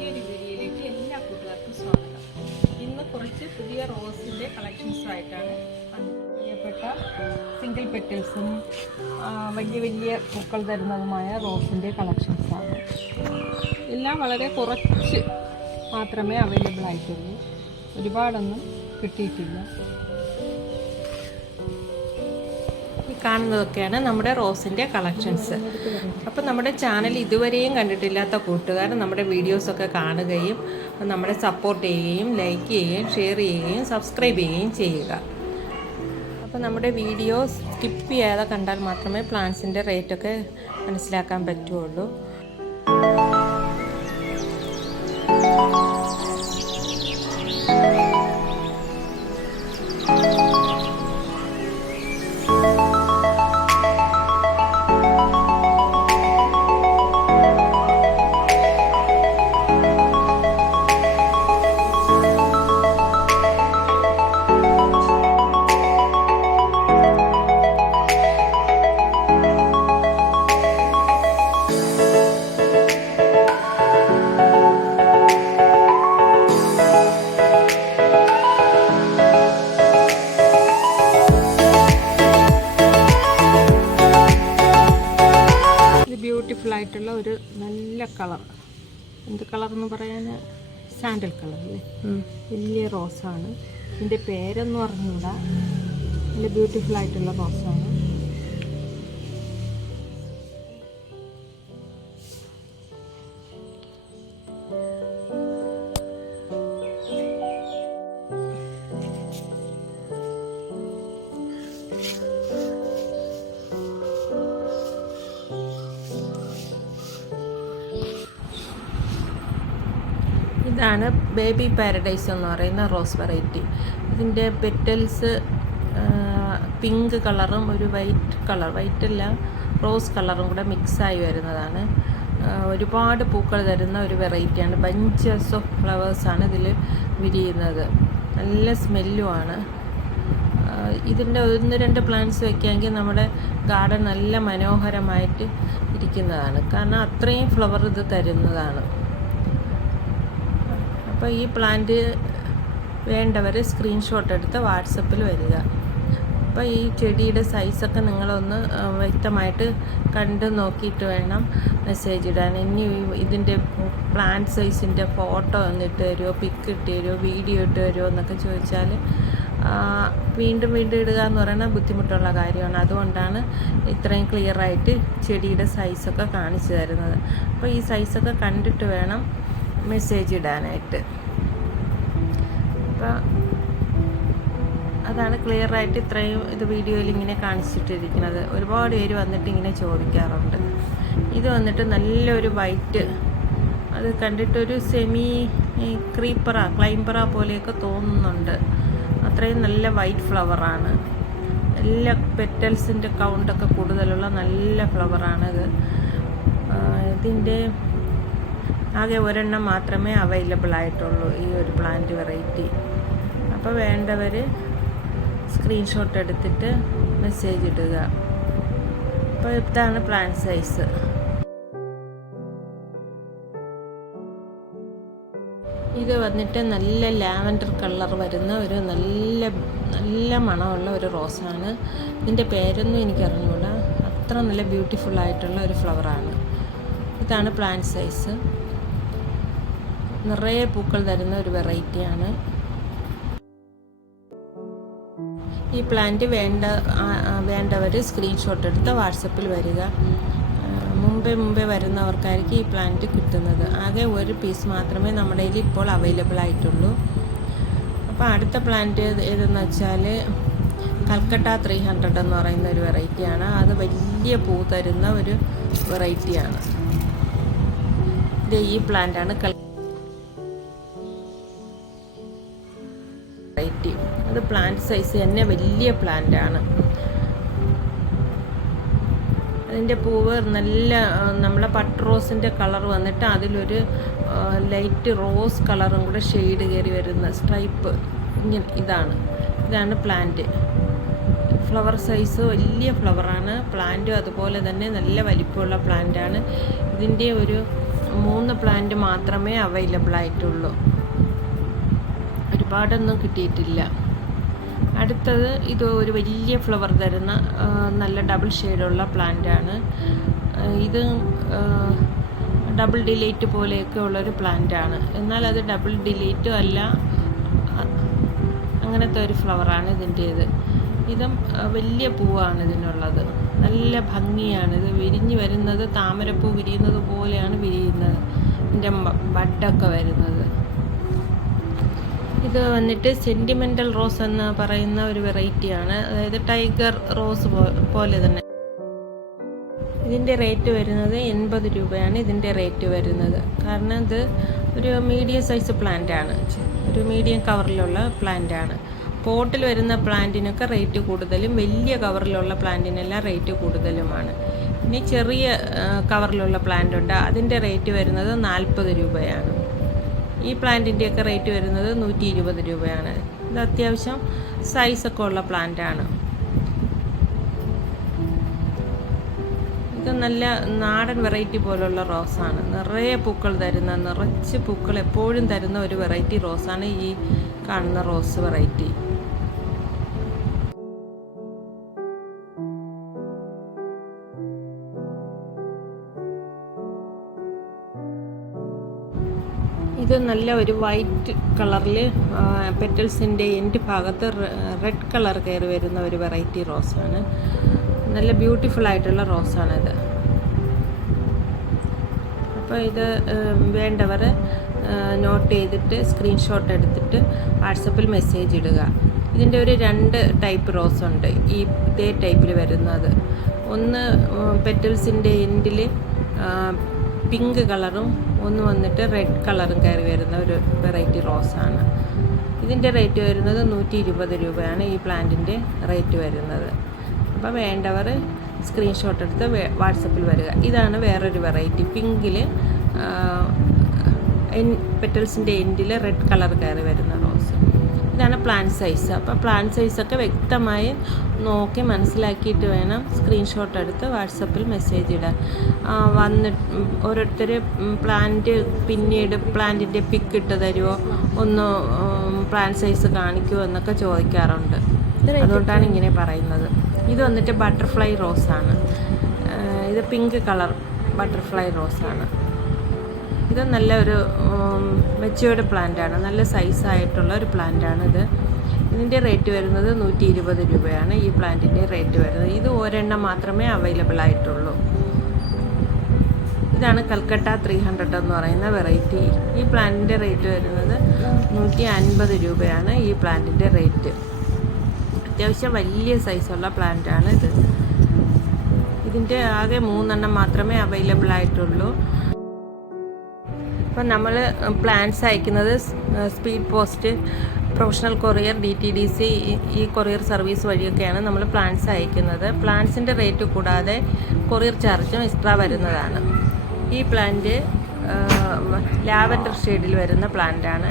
പുതിയൊരു വീഡിയോയിലേക്ക് എല്ലാ കൂട്ടുകാർക്കും സ്വാഗതം. ഇന്ന് കുറച്ച് പുതിയ റോസിൻ്റെ കളക്ഷൻസുമായിട്ടാണ് പ്രിയപ്പെട്ട സിംഗിൾ പെറ്റൽസും വലിയ വലിയ പൂക്കൾ തരുന്നതുമായ റോസിൻ്റെ കളക്ഷൻസാണ്. എല്ലാം വളരെ കുറച്ച് മാത്രമേ അവൈലബിൾ ആയിട്ടുള്ളൂ, ഒരുപാടൊന്നും കിട്ടിയിട്ടില്ല. കാണുന്നതൊക്കെയാണ് നമ്മുടെ റോസിൻ്റെ കളക്ഷൻസ്. അപ്പോൾ നമ്മുടെ ചാനൽ ഇതുവരെയും കണ്ടിട്ടില്ലാത്ത കൂട്ടുകാർ നമ്മുടെ വീഡിയോസൊക്കെ കാണുകയും നമ്മളെ സപ്പോർട്ട് ചെയ്യുകയും ലൈക്ക് ചെയ്യുകയും ഷെയർ ചെയ്യുകയും സബ്സ്ക്രൈബ് ചെയ്യുകയും ചെയ്യുക. അപ്പോൾ നമ്മുടെ വീഡിയോ സ്കിപ്പ് ചെയ്യാതെ കണ്ടാൽ മാത്രമേ പ്ലാന്റ്സിൻ്റെ റേറ്റൊക്കെ മനസ്സിലാക്കാൻ പറ്റുള്ളൂ. ബ്യൂട്ടിഫുൾ ആയിട്ടുള്ള ഒരു നല്ല കളർ, എന്ത് കളർ എന്ന് പറയാൻ, സാൻഡൽ കളർ അല്ലേ, വലിയ റോസാണ്. ഇതിൻ്റെ പേരൊന്നും അറിഞ്ഞൂടാ. നല്ല ബ്യൂട്ടിഫുൾ ആയിട്ടുള്ള റോസാണ്. ഇതാണ് ബേബി പാരഡൈസ് എന്ന് പറയുന്ന റോസ് വെറൈറ്റി. ഇതിൻ്റെ പെറ്റൽസ് പിങ്ക് കളറും ഒരു വൈറ്റല്ല റോസ് കളറും കൂടെ മിക്സായി വരുന്നതാണ്. ഒരുപാട് പൂക്കൾ തരുന്ന ഒരു വെറൈറ്റിയാണ്. ബഞ്ചസ് ഓഫ് ഫ്ലവേഴ്സാണ് ഇതിൽ വിരിയുന്നത്. നല്ല സ്മെല്ലുമാണ്. ഇതിൻ്റെ 1-2 പ്ലാന്റ്സ് വയ്ക്കാമെങ്കിൽ നമ്മുടെ ഗാർഡൻ നല്ല മനോഹരമായിട്ട് ഇരിക്കുന്നതാണ്. കാരണം അത്രയും ഫ്ലവർ ഇത് തരുന്നതാണ്. അപ്പോൾ ഈ പ്ലാന്റ് വേണ്ടവർ സ്ക്രീൻഷോട്ട് എടുത്ത് വാട്സപ്പിൽ വരിക. അപ്പോൾ ഈ ചെടിയുടെ സൈസൊക്കെ നിങ്ങളൊന്ന് വ്യക്തമായിട്ട് കണ്ട് നോക്കിയിട്ട് വേണം മെസ്സേജ് ഇടാൻ. ഇനി ഇതിൻ്റെ പ്ലാന്റ് സൈസിൻ്റെ ഫോട്ടോ ഒന്നിട്ട് തരുമോ, പിക്ക് ഇട്ട് തരുമോ, വീഡിയോ ഇട്ട് തരുമോ എന്നൊക്കെ ചോദിച്ചാൽ വീണ്ടും ഇടുക എന്ന് പറയുന്നത് ബുദ്ധിമുട്ടുള്ള കാര്യമാണ്. അതുകൊണ്ടാണ് ഇത്രയും ക്ലിയറായിട്ട് ചെടിയുടെ സൈസൊക്കെ കാണിച്ചു തരുന്നത്. അപ്പോൾ ഈ സൈസൊക്കെ കണ്ടിട്ട് വേണം മെസ്സേജ് ഇടാനായിട്ട്. അപ്പോൾ അതാണ് ക്ലിയറായിട്ട് ഇത്രയും ഇത് വീഡിയോയിൽ ഇങ്ങനെ കാണിച്ചിട്ടിരിക്കുന്നത്. ഒരുപാട് പേര് വന്നിട്ട് ഇങ്ങനെ ചോദിക്കാറുണ്ട്. ഇത് വന്നിട്ട് നല്ലൊരു വൈറ്റ്, അത് കണ്ടിട്ടൊരു സെമി ക്ലൈംബറ പോലെയൊക്കെ തോന്നുന്നുണ്ട്. അത്രയും നല്ല വൈറ്റ് ഫ്ലവറാണ്. എല്ലാ പെറ്റൽസിൻ്റെ കൗണ്ടൊക്കെ കൂടുതലുള്ള നല്ല ഫ്ലവറാണിത്. ഇതിൻ്റെ ആകെ ഒരെണ്ണം മാത്രമേ അവൈലബിൾ ആയിട്ടുള്ളൂ ഈ ഒരു പ്ലാന്റ് വെറൈറ്റി. അപ്പോൾ വേണ്ടവർ സ്ക്രീൻഷോട്ട് എടുത്തിട്ട് മെസ്സേജ് ഇടുക. അപ്പോൾ ഇതാണ് പ്ലാന്റ് സൈസ്. ഇത് വന്നിട്ട് നല്ല ലാവൻഡർ കളർ വരുന്ന ഒരു നല്ല മണമുള്ള ഒരു റോസാണ്. ഇതിൻ്റെ പേരൊന്നും എനിക്കറിഞ്ഞൂടാ. അത്ര നല്ല ബ്യൂട്ടിഫുൾ ആയിട്ടുള്ള ഒരു ഫ്ലവറാണ്. ഇതാണ് പ്ലാന്റ് സൈസ്. നിറയെ പൂക്കൾ തരുന്ന ഒരു വെറൈറ്റിയാണ്. ഈ പ്ലാന്റ് വേണ്ടവർ സ്ക്രീൻഷോട്ട് എടുത്ത് വാട്സപ്പിൽ വരിക. മുമ്പേ വരുന്നവർക്കായിരിക്കും ഈ പ്ലാന്റ് കിട്ടുന്നത്. ആകെ ഒരു പീസ് മാത്രമേ നമ്മുടെ കയ്യിൽ ഇപ്പോൾ അവൈലബിൾ ആയിട്ടുള്ളൂ. അപ്പോൾ അടുത്ത പ്ലാന്റ് ഏതെന്ന് വെച്ചാൽ കൽക്കട്ട 300 എന്ന് പറയുന്ന ഒരു വെറൈറ്റിയാണ്. അത് വലിയ പൂ തരുന്ന ഒരു വെറൈറ്റിയാണ്. ഇത് ഈ പ്ലാന്റാണ് വെറൈറ്റി. അത് പ്ലാന്റ് സൈസ് തന്നെ വലിയ പ്ലാന്റാണ്. അതിൻ്റെ പൂവ് നല്ല നമ്മളെ പട്ട് റോസിൻ്റെ കളർ വന്നിട്ട് അതിലൊരു ലൈറ്റ് റോസ് കളറും കൂടെ ഷെയ്ഡ് കയറി വരുന്ന സ്ട്രൈപ്പ് ഇതാണ് പ്ലാന്റ്. ഫ്ലവർ സൈസ് വലിയ ഫ്ലവറാണ്. പ്ലാന്റും അതുപോലെ തന്നെ നല്ല വലിപ്പമുള്ള പ്ലാന്റാണ്. ഇതിൻ്റെ ഒരു 3 പ്ലാന്റ് മാത്രമേ അവൈലബിൾ ആയിട്ടുള്ളൂ, ഒരുപാടൊന്നും കിട്ടിയിട്ടില്ല. അടുത്തത് ഇത് ഒരു വലിയ ഫ്ലവർ തരുന്ന നല്ല ഡബിൾ ഷെയ്ഡുള്ള പ്ലാന്റാണ്. ഇത് ഡബിൾ ഡിലൈറ്റ് പോലെയൊക്കെ ഉള്ളൊരു പ്ലാന്റാണ്, എന്നാൽ അത് ഡബിൾ ഡിലൈറ്റും അല്ല, അങ്ങനത്തെ ഒരു ഫ്ലവറാണ് ഇതിൻ്റേത്. ഇതും വലിയ പൂവാണ് ഇതിനുള്ളത്, നല്ല ഭംഗിയാണ്. ഇത് വിരിഞ്ഞ് വരുന്നത് താമരപ്പൂ വിരിയുന്നത് പോലെയാണ് വിരിയുന്നത്, ഇതിൻ്റെ ബഡൊക്കെ വരുന്നത്. ഇത് വന്നിട്ട് സെൻറ്റിമെൻ്റൽ റോസ് എന്ന് പറയുന്ന ഒരു വെറൈറ്റിയാണ്, അതായത് ടൈഗർ റോസ് പോലെ തന്നെ. ഇതിൻ്റെ റേറ്റ് വരുന്നത് 80 രൂപയാണ് ഇതിൻ്റെ റേറ്റ് വരുന്നത്. കാരണം ഇത് ഒരു മീഡിയം സൈസ് പ്ലാന്റാണ്, ഒരു മീഡിയം കവറിലുള്ള പ്ലാന്റാണ്. പോട്ടിൽ വരുന്ന പ്ലാന്റിനൊക്കെ റേറ്റ് കൂടുതലും, വലിയ കവറിലുള്ള പ്ലാന്റിനെല്ലാം റേറ്റ് കൂടുതലുമാണ്. ഇനി ചെറിയ കവറിലുള്ള പ്ലാന്റ് ഉണ്ട്, അതിൻ്റെ റേറ്റ് വരുന്നത് 40 രൂപയാണ്. ഈ പ്ലാന്റിൻ്റെയൊക്കെ റേറ്റ് വരുന്നത് 120 രൂപയാണ്. ഇത് അത്യാവശ്യം സൈസൊക്കെ ഉള്ള പ്ലാന്റാണ്. ഇത് നല്ല നാടൻ വെറൈറ്റി പോലുള്ള റോസാണ്, നിറയെ പൂക്കൾ തരുന്ന, നിറച്ച് പൂക്കൾ എപ്പോഴും തരുന്ന ഒരു വെറൈറ്റി റോസാണ് ഈ കാണുന്ന റോസ് വെറൈറ്റി. ഇത് നല്ല ഒരു വൈറ്റ് കളറിൽ പെറ്റൽസിൻ്റെ എൻഡ് ഭാഗത്ത് റെഡ് കളർ കയറി വരുന്ന ഒരു വെറൈറ്റി റോസാണ്. നല്ല ബ്യൂട്ടിഫുൾ ആയിട്ടുള്ള റോസാണിത്. അപ്പോൾ ഇത് വേണ്ടവർ നോട്ട് ചെയ്തിട്ട് സ്ക്രീൻഷോട്ട് എടുത്തിട്ട് വാട്സപ്പിൽ മെസ്സേജ് ഇടുക. ഇതിൻ്റെ ഒരു 2 ടൈപ്പ് റോസ് ഉണ്ട് ഇതേ ടൈപ്പിൽ വരുന്നത്. ഒന്ന് പെറ്റൽസിൻ്റെ എൻഡിൽ പിങ്ക് കളറും ഒന്ന് വന്നിട്ട് റെഡ് കളറും കയറി വരുന്ന ഒരു വെറൈറ്റി റോസാണ്. ഇതിൻ്റെ റേറ്റ് വരുന്നത് 120 രൂപയാണ് ഈ പ്ലാന്റിൻ്റെ റേറ്റ് വരുന്നത്. അപ്പോൾ വേണ്ടവർ സ്ക്രീൻഷോട്ട് എടുത്ത് വാട്സപ്പിൽ വരിക. ഇതാണ് വേറൊരു വെറൈറ്റി, പിങ്കിൽ പെറ്റൽസിൻ്റെ എൻഡിൽ റെഡ് കളർ കയറി വരുന്ന റോസ്. ഇതാണ് പ്ലാന്റ് സൈസ്. അപ്പോൾ പ്ലാന്റ് സൈസൊക്കെ വ്യക്തമായി നോക്കി മനസ്സിലാക്കിയിട്ട് വേണം സ്ക്രീൻഷോട്ട് എടുത്ത് വാട്സപ്പിൽ മെസ്സേജ് ഇടാൻ. വന്നിട്ട് ഓരോരുത്തർ പ്ലാന്റ് പിന്നീട് പ്ലാന്റിൻ്റെ പിക്ക് ഇട്ട് തരുമോ, ഒന്ന് പ്ലാന്റ് സൈസ് കാണിക്കുമോ എന്നൊക്കെ ചോദിക്കാറുണ്ട്. അതുകൊണ്ടാണ് ഇങ്ങനെ പറയുന്നത്. ഇത് വന്നിട്ട് ബട്ടർഫ്ലൈ റോസാണ്. ഇത് പിങ്ക് കളർ ബട്ടർഫ്ലൈ റോസാണ്. ഇത് നല്ലൊരു മെച്യൂർഡ് പ്ലാന്റാണ്, നല്ല സൈസായിട്ടുള്ള ഒരു പ്ലാന്റാണിത്. ഇതിൻ്റെ റേറ്റ് വരുന്നത് 120 രൂപയാണ് ഈ പ്ലാന്റിൻ്റെ റേറ്റ് വരുന്നത്. ഇത് ഒരെണ്ണം മാത്രമേ അവൈലബിൾ ആയിട്ടുള്ളൂ. ഇതാണ് കൽക്കട്ട 300 എന്ന് പറയുന്ന വെറൈറ്റി. ഈ പ്ലാന്റിൻ്റെ റേറ്റ് വരുന്നത് 150 രൂപയാണ് ഈ പ്ലാന്റിൻ്റെ റേറ്റ്. അത്യാവശ്യം വലിയ സൈസുള്ള പ്ലാന്റാണ് ഇത്. ഇതിൻ്റെ ആകെ 3 എണ്ണം മാത്രമേ അവൈലബിൾ ആയിട്ടുള്ളൂ. അപ്പം നമ്മൾ പ്ലാന്റ്സ് അയക്കുന്നത് speed post, professional courier, DTDC ഈ കൊറിയർ സർവീസ് വഴിയൊക്കെയാണ് നമ്മൾ പ്ലാന്റ്സ് അയക്കുന്നത്. പ്ലാന്റ്സിൻ്റെ റേറ്റ് കൂടാതെ കൊറിയർ ചാർജും എക്സ്ട്രാ വരുന്നതാണ്. ഈ പ്ലാന്റ് ലാവൻഡർ ഷെയ്ഡിൽ വരുന്ന പ്ലാന്റാണ്.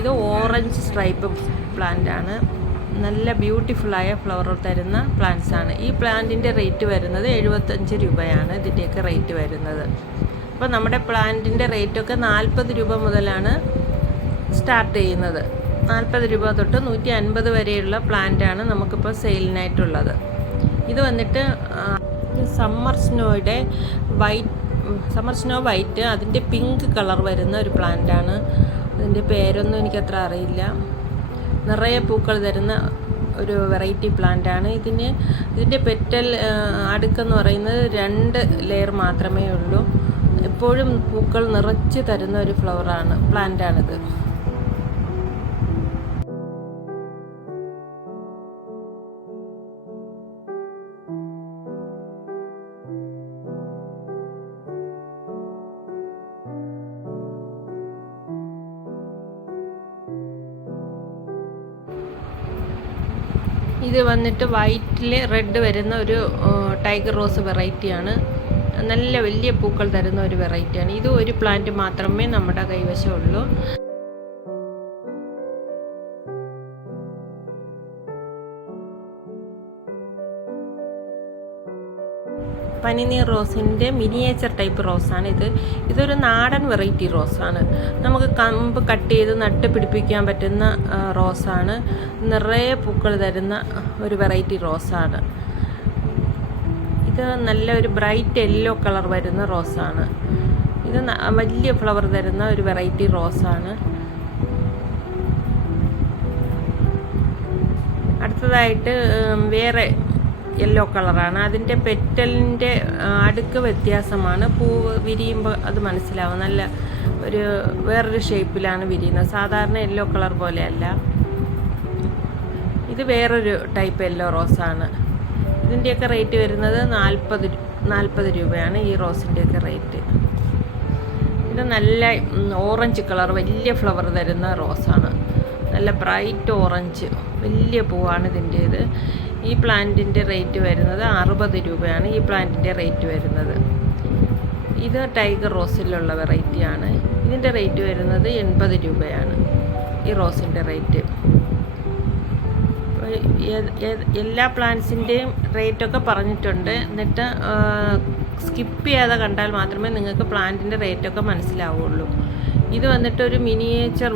ഇത് ഓറഞ്ച് സ്ട്രൈപ്പ് പ്ലാന്റാണ്. നല്ല ബ്യൂട്ടിഫുള്ളായ ഫ്ലവർ തരുന്ന പ്ലാന്റ്സാണ്. ഈ പ്ലാന്റിൻ്റെ റേറ്റ് വരുന്നത് 75 രൂപയാണ് ഇതിൻ്റെയൊക്കെ റേറ്റ് വരുന്നത്. അപ്പോൾ നമ്മുടെ പ്ലാന്റിൻ്റെ റേറ്റൊക്കെ 40 രൂപ മുതലാണ് സ്റ്റാർട്ട് ചെയ്യുന്നത്. 40 രൂപ തൊട്ട് 150 വരെയുള്ള പ്ലാന്റാണ് നമുക്കിപ്പോൾ സെയിലിനായിട്ടുള്ളത്. ഇത് വന്നിട്ട് സമ്മർ സ്നോ വൈറ്റ് അതിൻ്റെ പിങ്ക് കളർ വരുന്ന ഒരു പ്ലാന്റാണ്. അതിൻ്റെ പേരൊന്നും എനിക്കത്ര അറിയില്ല. നിറയെ പൂക്കൾ തരുന്ന ഒരു വെറൈറ്റി പ്ലാന്റാണ്. ഇതിൻ്റെ പെറ്റൽ അടുക്കെന്ന് പറയുന്നത് 2 ലെയർ മാത്രമേ ഉള്ളൂ. എപ്പോഴും പൂക്കൾ നിറച്ച് തരുന്ന ഒരു പ്ലാന്റാണിത്. ഇത് വന്നിട്ട് വൈറ്റിൽ റെഡ് വരുന്ന ഒരു ടൈഗർ റോസ് വെറൈറ്റിയാണ്. നല്ല വലിയ പൂക്കൾ തരുന്ന ഒരു വെറൈറ്റിയാണ്. ഇത് ഒരു പ്ലാന്റ് മാത്രമേ നമ്മുടെ കൈവശമുള്ളൂ. പനിനീർ റോസിൻ്റെ മിനിയേച്ചർ ടൈപ്പ് റോസാണ് ഇത്. ഇതൊരു നാടൻ വെറൈറ്റി റോസാണ്. നമുക്ക് കമ്പ് കട്ട് ചെയ്ത് നട്ട് പിടിപ്പിക്കാൻ പറ്റുന്ന റോസാണ്. നിറയെ പൂക്കൾ തരുന്ന ഒരു വെറൈറ്റി റോസാണ് ഇത്. നല്ല ഒരു ബ്രൈറ്റ് യെല്ലോ കളർ വരുന്ന റോസാണ് ഇത്. വലിയ ഫ്ലവർ തരുന്ന ഒരു വെറൈറ്റി റോസാണ്. അടുത്തതായിട്ട് വേറെ യെല്ലോ കളറാണ്. അതിൻ്റെ പെറ്റലിൻ്റെ അടുക്ക് വ്യത്യാസമാണ്. പൂവ് വിരിയുമ്പോൾ അത് മനസ്സിലാവും. നല്ല ഒരു വേറൊരു ഷേപ്പിലാണ് വിരിയുന്നത്. സാധാരണ യെല്ലോ കളർ പോലെയല്ല. ഇത് വേറൊരു ടൈപ്പ് യെല്ലോ റോസാണ്. ഇതിൻ്റെയൊക്കെ റേറ്റ് വരുന്നത് 40 രൂപയാണ് ഈ റോസിൻ്റെയൊക്കെ റേറ്റ്. ഇത് നല്ല ഓറഞ്ച് കളർ വലിയ ഫ്ലവർ തരുന്ന റോസാണ്. നല്ല ബ്രൈറ്റ് ഓറഞ്ച് വലിയ പൂവാണ് ഇതിൻ്റേത്. ഈ പ്ലാന്റിൻ്റെ റേറ്റ് വരുന്നത് 60 രൂപയാണ് ഈ പ്ലാന്റിൻ്റെ റേറ്റ് വരുന്നത്. ഇത് ടൈഗർ റോസിലുള്ള വെറൈറ്റിയാണ്. ഇതിൻ്റെ റേറ്റ് വരുന്നത് 80 രൂപയാണ് ഈ റോസിൻ്റെ റേറ്റ്. എല്ലാ പ്ലാന്റ്സിൻ്റെയും റേറ്റൊക്കെ പറഞ്ഞിട്ടുണ്ട്. എന്നിട്ട് സ്കിപ്പ് ചെയ്യാതെ കണ്ടാൽ മാത്രമേ നിങ്ങൾക്ക് പ്ലാന്റിൻ്റെ റേറ്റൊക്കെ മനസ്സിലാവുള്ളൂ. ഇത് വന്നിട്ട് ഒരു മിനിയേച്ചർ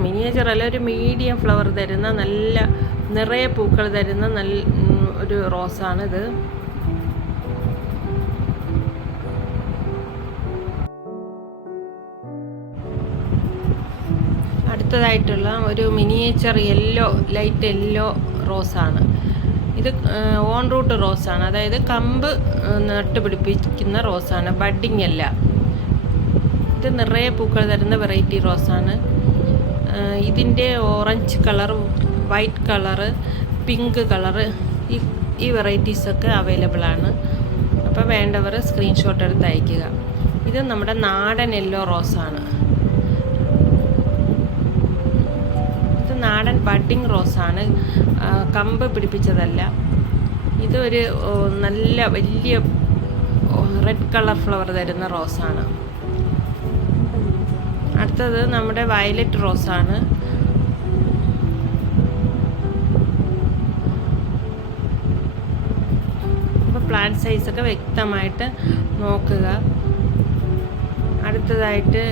അല്ല, ഒരു മീഡിയം ഫ്ലവർ തരുന്ന നല്ല നിറയെ പൂക്കൾ തരുന്ന നല്ല ഒരു റോസാണിത്. അടുത്തതായിട്ടുള്ള ഒരു മിനിയേച്ചർ ലൈറ്റ് യെല്ലോ റോസാണ് ഇത്. ഓൺ റൂട്ട് റോസാണ്, അതായത് കമ്പ് നട്ടുപിടിപ്പിക്കുന്ന റോസാണ്, ബഡ്ഡിങ് അല്ല. ഇത് നിറയെ പൂക്കൾ തരുന്ന വെറൈറ്റി റോസാണ്. ഇതിൻ്റെ orange colour, white colour, pink colour ഈ വെറൈറ്റീസൊക്കെ അവൈലബിൾ ആണ്. അപ്പോൾ വേണ്ടവർ സ്ക്രീൻഷോട്ട് എടുത്ത് അയയ്ക്കുക. ഇത് നമ്മുടെ നാടൻ യെല്ലോ റോസാണ്. ഇത് നാടൻ ബഡ്ഡിങ് റോസാണ്, കമ്പ് പിടിപ്പിച്ചതല്ല. ഇതൊരു നല്ല വലിയ റെഡ് കളർ ഫ്ലവർ തരുന്ന റോസാണ്. അടുത്തത് നമ്മുടെ വയലറ്റ് റോസാണ്. അപ്പോൾ പ്ലാന്റ് സൈസൊക്കെ വ്യക്തമായിട്ട് നോക്കുക. അടുത്തതായിട്ട്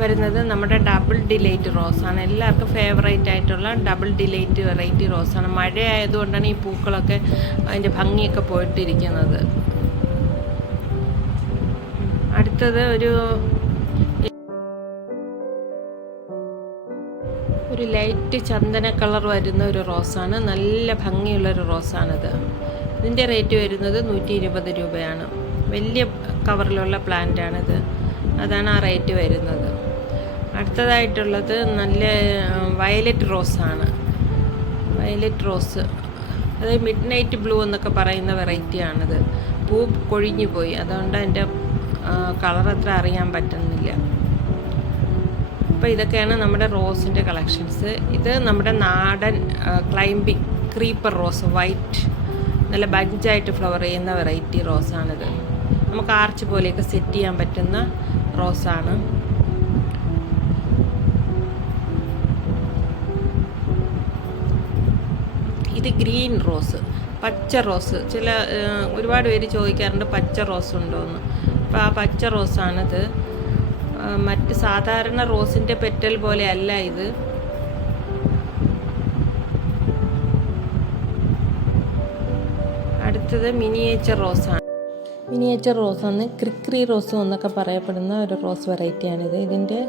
വരുന്നത് നമ്മുടെ ഡബിൾ ഡിലൈറ്റ് റോസാണ്. എല്ലാവർക്കും ഫേവറേറ്റ് ആയിട്ടുള്ള ഡബിൾ ഡിലൈറ്റ് വെറൈറ്റി റോസാണ്. മഴ ആയതുകൊണ്ടാണ് ഈ പൂക്കളൊക്കെ അതിൻ്റെ ഭംഗിയൊക്കെ പോയിട്ടിരിക്കുന്നത്. അടുത്തത് ഒരു ലൈറ്റ് ചന്ദന കളർ വരുന്ന ഒരു റോസാണ്. നല്ല ഭംഗിയുള്ളൊരു റോസാണിത്. ഇതിൻ്റെ റേറ്റ് വരുന്നത് 120 രൂപയാണ്. വലിയ കവറിലുള്ള പ്ലാന്റാണിത്, അതാണ് ആ റേറ്റ് വരുന്നത്. അടുത്തതായിട്ടുള്ളത് നല്ല വയലറ്റ് റോസാണ്. വയലറ്റ് റോസ്, അതായത് മിഡ് നൈറ്റ് ബ്ലൂ എന്നൊക്കെ പറയുന്ന വെറൈറ്റിയാണിത്. പൂ കൊഴിഞ്ഞു പോയി, അതുകൊണ്ട് അതിൻ്റെ കളർ അത്ര അറിയാൻ പറ്റുന്നില്ല. അപ്പോൾ ഇതൊക്കെയാണ് നമ്മുടെ റോസിൻ്റെ കളക്ഷൻസ്. ഇത് നമ്മുടെ നാടൻ ക്ലൈംബിംഗ് ക്രീപ്പർ റോസ്, വൈറ്റ് നല്ല ബഞ്ചായിട്ട് ഫ്ലവർ ചെയ്യുന്ന വെറൈറ്റി റോസാണിത്. നമുക്ക് ആർച്ച് പോലെയൊക്കെ സെറ്റ് ചെയ്യാൻ പറ്റുന്ന റോസാണ്. ഇത് ഗ്രീൻ റോസ്, പച്ച റോസ്. ഒരുപാട് പേര് ചോദിക്കാറുണ്ട് പച്ച റോസ് ഉണ്ടോയെന്ന്. അപ്പോൾ ആ പച്ച റോസാണിത്. മറ്റ് സാധാരണ റോസിൻ്റെ പെറ്റൽ പോലെ അല്ല ഇത്. അടുത്തത് മിനിയേച്ചർ റോസാണ്. മിനിയേച്ചർ റോസ് എന്ന് ക്രിക്രി റോസ് എന്നൊക്കെ പറയപ്പെടുന്ന ഒരു റോസ് വെറൈറ്റിയാണിത്. ഇതിൻ്റെ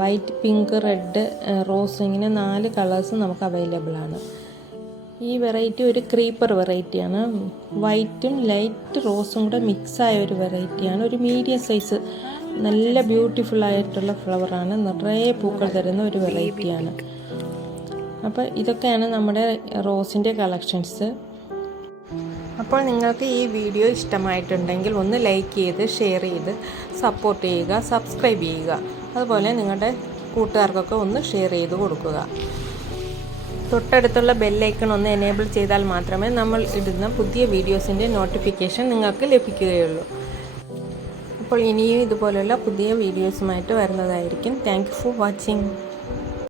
വൈറ്റ്, പിങ്ക്, റെഡ് റോസ് ഇങ്ങനെ 4 കളേഴ്സ് നമുക്ക് അവൈലബിൾ ആണ്. ഈ വെറൈറ്റി ഒരു ക്രീപ്പർ വെറൈറ്റിയാണ്. വൈറ്റും ലൈറ്റ് റോസും കൂടെ മിക്സായ ഒരു വെറൈറ്റിയാണ്. ഒരു മീഡിയം സൈസ് നല്ല ബ്യൂട്ടിഫുൾ ആയിട്ടുള്ള ഫ്ലവറാണ്. നിറയെ പൂക്കൾ തരുന്ന ഒരു വെറൈറ്റിയാണ്. അപ്പോൾ ഇതൊക്കെയാണ് നമ്മുടെ റോസിൻ്റെ കളക്ഷൻസ്. അപ്പോൾ നിങ്ങൾക്ക് ഈ വീഡിയോ ഇഷ്ടമായിട്ടുണ്ടെങ്കിൽ ഒന്ന് ലൈക്ക് ചെയ്ത് ഷെയർ ചെയ്ത് സപ്പോർട്ട് ചെയ്യുക, സബ്സ്ക്രൈബ് ചെയ്യുക. അതുപോലെ നിങ്ങളുടെ കൂട്ടുകാർക്കൊക്കെ ഒന്ന് ഷെയർ ചെയ്ത് കൊടുക്കുക. തൊട്ടടുത്തുള്ള ബെല്ലൈക്കൺ ഒന്ന് എനേബിൾ ചെയ്താൽ മാത്രമേ നമ്മൾ ഇടുന്ന പുതിയ വീഡിയോസിൻ്റെ നോട്ടിഫിക്കേഷൻ നിങ്ങൾക്ക് ലഭിക്കുകയുള്ളൂ. അപ്പോൾ ഇനിയും ഇതുപോലുള്ള പുതിയ വീഡിയോസുമായിട്ട് വരുന്നതായിരിക്കും. Thank you for watching.